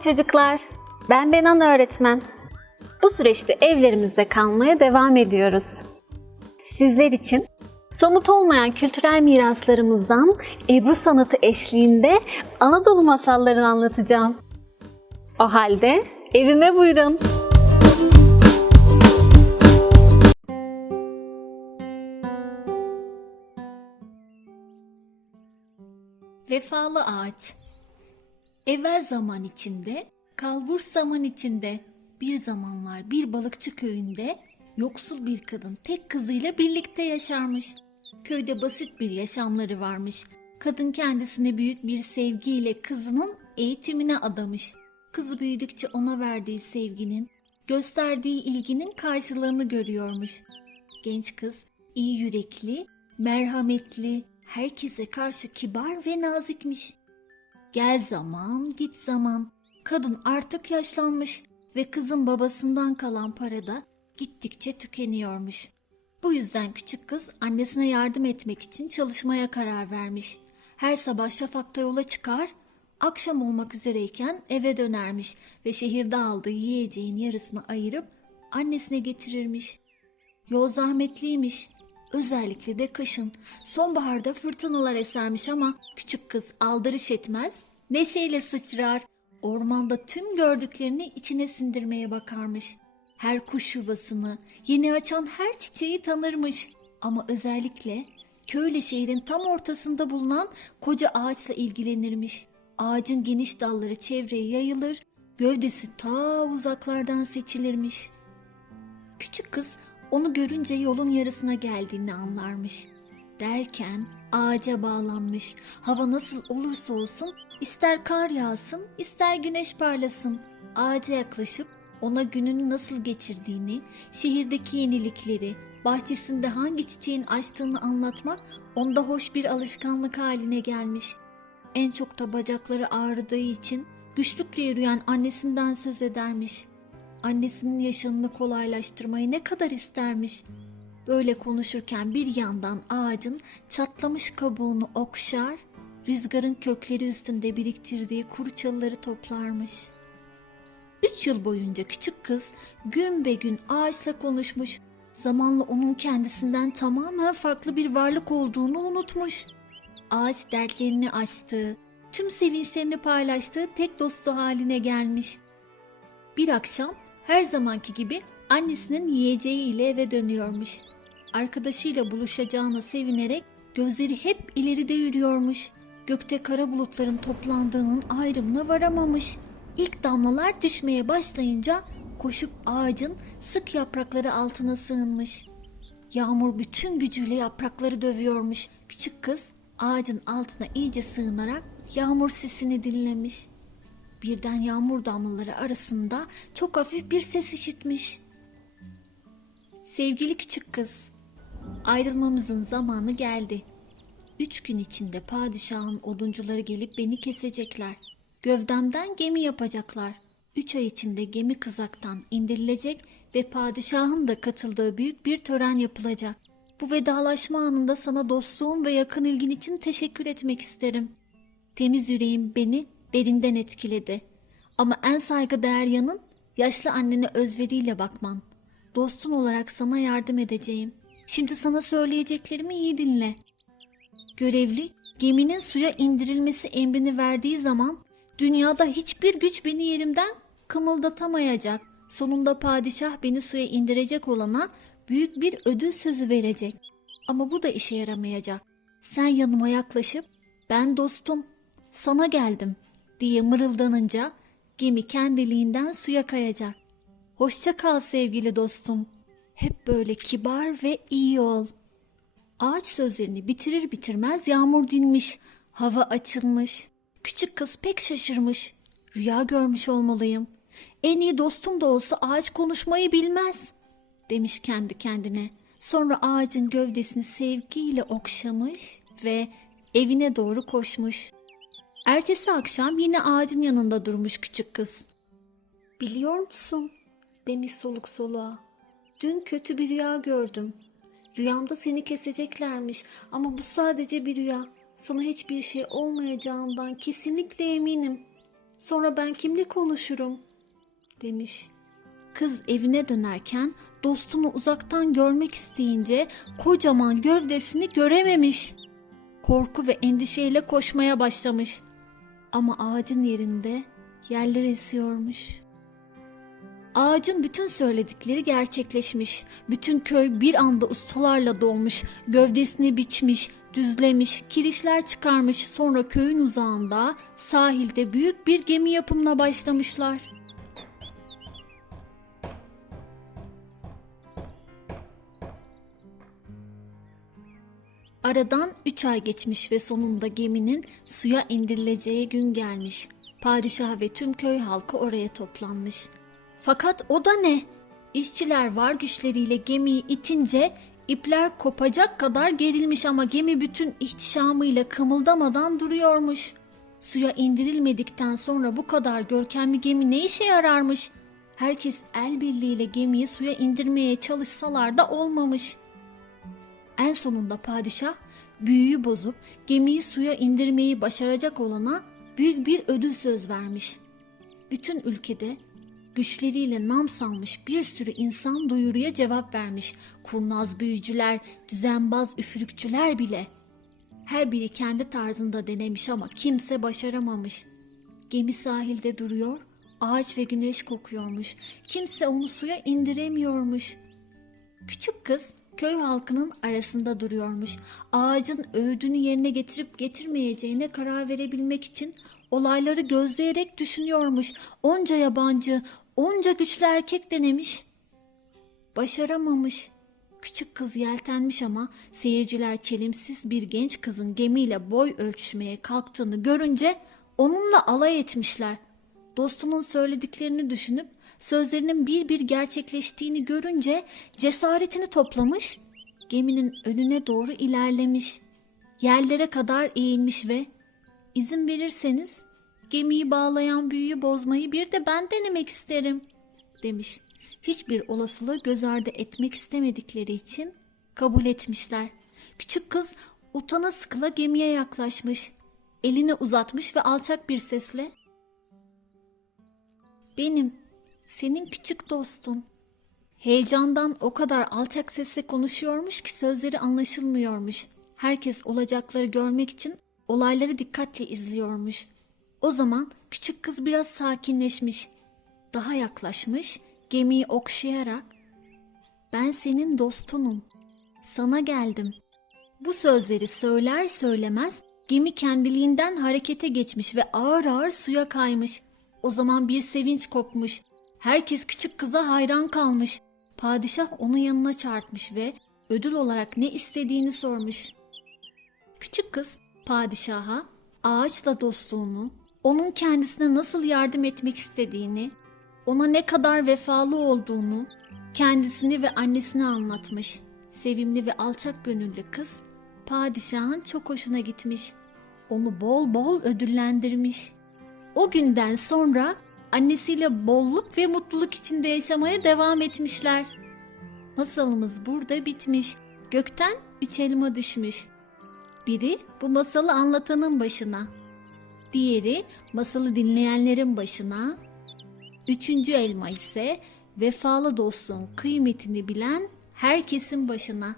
çocuklar. Ben Benan öğretmen. Bu süreçte evlerimizde kalmaya devam ediyoruz. Sizler için somut olmayan kültürel miraslarımızdan Ebru sanatı eşliğinde Anadolu masallarını anlatacağım. O halde evime buyurun. Vefalı ağaç Evvel zaman içinde, kalbur zaman içinde, bir zamanlar bir balıkçı köyünde yoksul bir kadın tek kızıyla birlikte yaşarmış. Köyde basit bir yaşamları varmış. Kadın kendisine büyük bir sevgiyle kızının eğitimine adamış. Kızı büyüdükçe ona verdiği sevginin, gösterdiği ilginin karşılığını görüyormuş. Genç kız iyi yürekli, merhametli, herkese karşı kibar ve nazikmiş. Gel zaman, git zaman. Kadın artık yaşlanmış ve kızın babasından kalan para da gittikçe tükeniyormuş. Bu yüzden küçük kız annesine yardım etmek için çalışmaya karar vermiş. Her sabah şafakta yola çıkar, akşam olmak üzereyken eve dönermiş ve şehirde aldığı yiyeceğin yarısını ayırıp annesine getirirmiş. Yol zahmetliymiş. Özellikle de kışın. Sonbaharda fırtınalar esermiş ama küçük kız aldırış etmez, neşeyle sıçrar. Ormanda tüm gördüklerini içine sindirmeye bakarmış. Her kuş yuvasını, yeni açan her çiçeği tanırmış. Ama özellikle köyle şehrin tam ortasında bulunan koca ağaçla ilgilenirmiş. Ağacın geniş dalları çevreye yayılır, gövdesi ta uzaklardan seçilirmiş. Küçük kız onu görünce yolun yarısına geldiğini anlarmış. Derken ağaca bağlanmış. Hava nasıl olursa olsun ister kar yağsın ister güneş parlasın. Ağaca yaklaşıp ona gününü nasıl geçirdiğini, şehirdeki yenilikleri, bahçesinde hangi çiçeğin açtığını anlatmak onda hoş bir alışkanlık haline gelmiş. En çok da bacakları ağrıdığı için güçlükle yürüyen annesinden söz edermiş. Annesinin yaşamını kolaylaştırmayı ne kadar istermiş. Böyle konuşurken bir yandan ağacın çatlamış kabuğunu okşar, rüzgarın kökleri üstünde biriktirdiği kuru çalıları toplarmış. Üç yıl boyunca küçük kız gün be gün ağaçla konuşmuş. Zamanla onun kendisinden tamamen farklı bir varlık olduğunu unutmuş. Ağaç dertlerini açtığı, tüm sevinçlerini paylaştığı tek dostu haline gelmiş. Bir akşam her zamanki gibi annesinin yiyeceğiyle eve dönüyormuş. Arkadaşıyla buluşacağına sevinerek gözleri hep ileride yürüyormuş. Gökte kara bulutların toplandığının ayrımına varamamış. İlk damlalar düşmeye başlayınca koşup ağacın sık yaprakları altına sığınmış. Yağmur bütün gücüyle yaprakları dövüyormuş. Küçük kız ağacın altına iyice sığınarak yağmur sesini dinlemiş. Birden yağmur damlaları arasında çok hafif bir ses işitmiş. Sevgili küçük kız, ayrılmamızın zamanı geldi. Üç gün içinde padişahın oduncuları gelip beni kesecekler. Gövdemden gemi yapacaklar. Üç ay içinde gemi kızaktan indirilecek ve padişahın da katıldığı büyük bir tören yapılacak. Bu vedalaşma anında sana dostluğum ve yakın ilgin için teşekkür etmek isterim. Temiz yüreğim beni derinden etkiledi. Ama en saygıdeğer yanın yaşlı annene özveriyle bakman. Dostun olarak sana yardım edeceğim. Şimdi sana söyleyeceklerimi iyi dinle. Görevli geminin suya indirilmesi emrini verdiği zaman dünyada hiçbir güç beni yerimden kımıldatamayacak. Sonunda padişah beni suya indirecek olana büyük bir ödül sözü verecek. Ama bu da işe yaramayacak. Sen yanıma yaklaşıp ben dostum, sana geldim diye mırıldanınca gemi kendiliğinden suya kayacak. Hoşça kal sevgili dostum. Hep böyle kibar ve iyi ol. Ağaç sözlerini bitirir bitirmez yağmur dinmiş. Hava açılmış. Küçük kız pek şaşırmış. Rüya görmüş olmalıyım. En iyi dostum da olsa ağaç konuşmayı bilmez. Demiş kendi kendine. Sonra ağacın gövdesini sevgiyle okşamış ve evine doğru koşmuş. Ertesi akşam yine ağacın yanında durmuş küçük kız. Biliyor musun? demiş soluk soluğa. Dün kötü bir rüya gördüm. Rüyamda seni keseceklermiş ama bu sadece bir rüya. Sana hiçbir şey olmayacağından kesinlikle eminim. Sonra ben kimle konuşurum? demiş. Kız evine dönerken dostunu uzaktan görmek isteyince kocaman gövdesini görememiş. Korku ve endişeyle koşmaya başlamış. Ama ağacın yerinde yerler esiyormuş. Ağacın bütün söyledikleri gerçekleşmiş. Bütün köy bir anda ustalarla dolmuş. Gövdesini biçmiş, düzlemiş, kirişler çıkarmış. Sonra köyün uzağında sahilde büyük bir gemi yapımına başlamışlar. Aradan üç ay geçmiş ve sonunda geminin suya indirileceği gün gelmiş. Padişah ve tüm köy halkı oraya toplanmış. Fakat o da ne? İşçiler var güçleriyle gemiyi itince ipler kopacak kadar gerilmiş ama gemi bütün ihtişamıyla kımıldamadan duruyormuş. Suya indirilmedikten sonra bu kadar görkemli gemi ne işe yararmış? Herkes el birliğiyle gemiyi suya indirmeye çalışsalar da olmamış.'' En sonunda padişah büyüyü bozup gemiyi suya indirmeyi başaracak olana büyük bir ödül söz vermiş. Bütün ülkede güçleriyle nam salmış bir sürü insan duyuruya cevap vermiş. Kurnaz büyücüler, düzenbaz üfürükçüler bile. Her biri kendi tarzında denemiş ama kimse başaramamış. Gemi sahilde duruyor, ağaç ve güneş kokuyormuş. Kimse onu suya indiremiyormuş.'' Küçük kız köy halkının arasında duruyormuş. Ağacın öğüdünü yerine getirip getirmeyeceğine karar verebilmek için olayları gözleyerek düşünüyormuş. Onca yabancı, onca güçlü erkek denemiş. Başaramamış. Küçük kız yeltenmiş ama seyirciler çelimsiz bir genç kızın gemiyle boy ölçüşmeye kalktığını görünce onunla alay etmişler. Dostunun söylediklerini düşünüp sözlerinin bir bir gerçekleştiğini görünce cesaretini toplamış, geminin önüne doğru ilerlemiş. Yerlere kadar eğilmiş ve izin verirseniz gemiyi bağlayan büyüyü bozmayı bir de ben denemek isterim demiş. Hiçbir olasılığı göz ardı etmek istemedikleri için kabul etmişler. Küçük kız utana sıkıla gemiye yaklaşmış. Elini uzatmış ve alçak bir sesle benim, senin küçük dostun. Heyecandan o kadar alçak sesle konuşuyormuş ki sözleri anlaşılmıyormuş. Herkes olacakları görmek için olayları dikkatle izliyormuş. O zaman küçük kız biraz sakinleşmiş. Daha yaklaşmış, gemiyi okşayarak "Ben senin dostunum. Sana geldim." Bu sözleri söyler söylemez gemi kendiliğinden harekete geçmiş ve ağır ağır suya kaymış. O zaman bir sevinç kopmuş. Herkes küçük kıza hayran kalmış. Padişah onun yanına çağırtmış ve ödül olarak ne istediğini sormuş. Küçük kız padişaha ağaçla dostluğunu, onun kendisine nasıl yardım etmek istediğini, ona ne kadar vefalı olduğunu, kendisini ve annesini anlatmış. Sevimli ve alçak gönüllü kız padişahın çok hoşuna gitmiş. Onu bol bol ödüllendirmiş. O günden sonra annesiyle bolluk ve mutluluk içinde yaşamaya devam etmişler. Masalımız burada bitmiş. Gökten üç elma düşmüş. Biri bu masalı anlatanın başına. Diğeri masalı dinleyenlerin başına. Üçüncü elma ise vefalı dostluğun kıymetini bilen herkesin başına.